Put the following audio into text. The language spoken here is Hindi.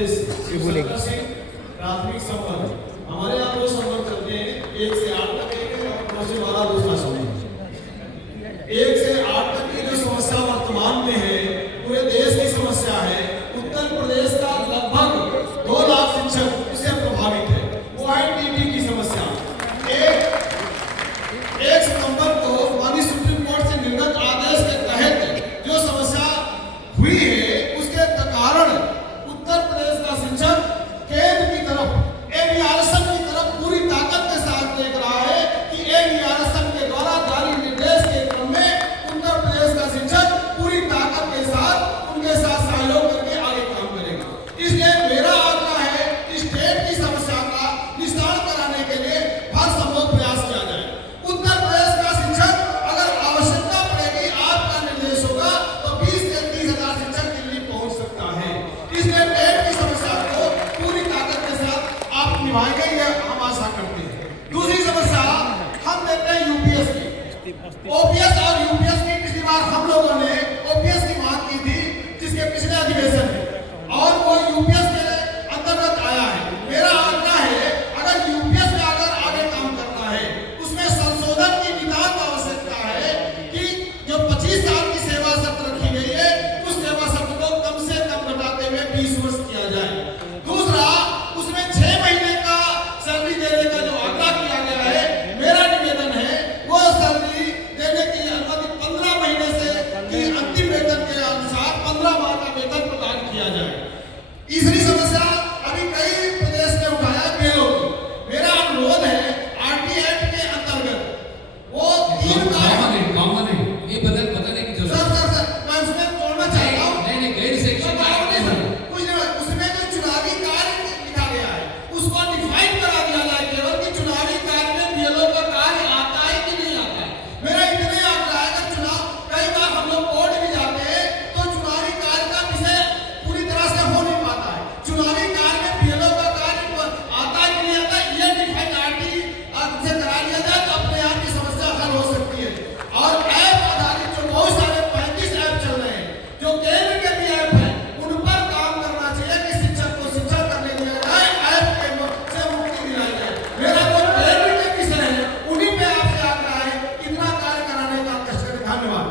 प्रदेश प्राथमिक संवर्ग, हमारे यहाँ 2 संवर्ग चलते हैं, 1 से 8 तक एक है और 9 से 12 दूसरा संवर्ग। 1 से 8 तक की जो समस्या वर्तमान में है, पूरे देश की समस्या है। उत्तर प्रदेश का लगभग 2 लाख शिक्षक इससे प्रभावित है। वो है टीटी की समस्या। 1 सितंबर को माननीय सुप्रीम कोर्ट से निर्गत आदेश के तहत जो समस्या हुई है, उसके कारण उत्तर प्रदेश का शिक्षक केंद्र की तरफ एवीआरएसएम की तरफ पूरी ताकत के साथ देख रहा है कि एवीआरएसएम के द्वारा जारी निर्देश के क्रम में उत्तर प्रदेश का शिक्षक पूरी ताकत के साथ उनके साथ सहयोग करके आगे काम करेगा। इसलिए मेरा आग्रह है कि स्टेट की समस्या का निस्तारण कराने के लिए हर संभव प्रयास किया जाए। उत्तर प्रदेश का शिक्षक अगर आवश्यकता पड़ेगी, आपका निर्देश होगा तो 20 से 30 हजार शिक्षक दिल्ली पहुंच सकता है। इसलिए स्टेट की समस्या को पूरी ताकत के साथ आप निभाएंगे, ये हम आशा करते हैं। दूसरी समस्या हम देखते हैं यूपीएस की। ओपीएस और यूपीएस की पिछली बार हम लोगों ने ओपीएस की मांग की थी, जिसके पिछले अधिवेशन में, और वो यूपीएस के अंतर्गत आया है। मेरा आग्रह है, अगर यूपीएस में अगर आगे काम करना है, उसमें संशोधन की नितांत आवश्यकता है कि जो 25 साल की सेवा शर्त रखी गई है, उस सेवा शर्त को कम से कम घटाते हुए 20 वर्ष किया जाए। दूसरा, उसमें 6 महीने का सैलरी देने का जो आग्रह किया गया है, मेरा निवेदन है वो सैलरी देने की अनुमति 15 महीने से की अंतिम वेतन के अनुसार 15 माह का वेतन प्रदान किया जाए। तीसरी समस्या अभी कई प्रदेश ने उठाया बेलों की। मेरा अनुरोध है, आरटी एक्ट के अंतर्गत वो 3 कॉमन है, ये बदलने की जरूरत है। सर मैं उसमें तोड़ना चाहता हूँ। नहीं गैर सेक्शन कुछ नहीं, उसमें जो चुनावी कार्य लिखा गया है उसको डिफाइन करा दिया जाए केवल कि चुनावी कार्य में बीएलओ का कार्य आता है कि नहीं आता है। मेरा इतने आग्रह है कि चुनाव, कई बार हम लोग कोर्ट भी जाते हैं तो चुनावी कार्य का विषय पूरी तरह से हो नहीं पाता है। चुनावी कार्य में बीएलओ का कार्य आता है कि नहीं आता, ये डिफाइन आरटी से करा लिया जाए तो अपने आप की समस्या हल हो सकती है। और ऐप आधारित जो बहुत सारे 35 ऐप चल रहे हैं, जो केंद्र के भी ऐप है, उन पर काम करना चाहिए कि शिक्षक को शिक्षा करने दिया जाए, ऐप के से मुक्ति दिलाई जाए। मेरा जो केंद्र के विषय है, उन्हीं पे आपसे आग्रह है, कितना कार्य कराने का कष्ट करें। धन्यवाद।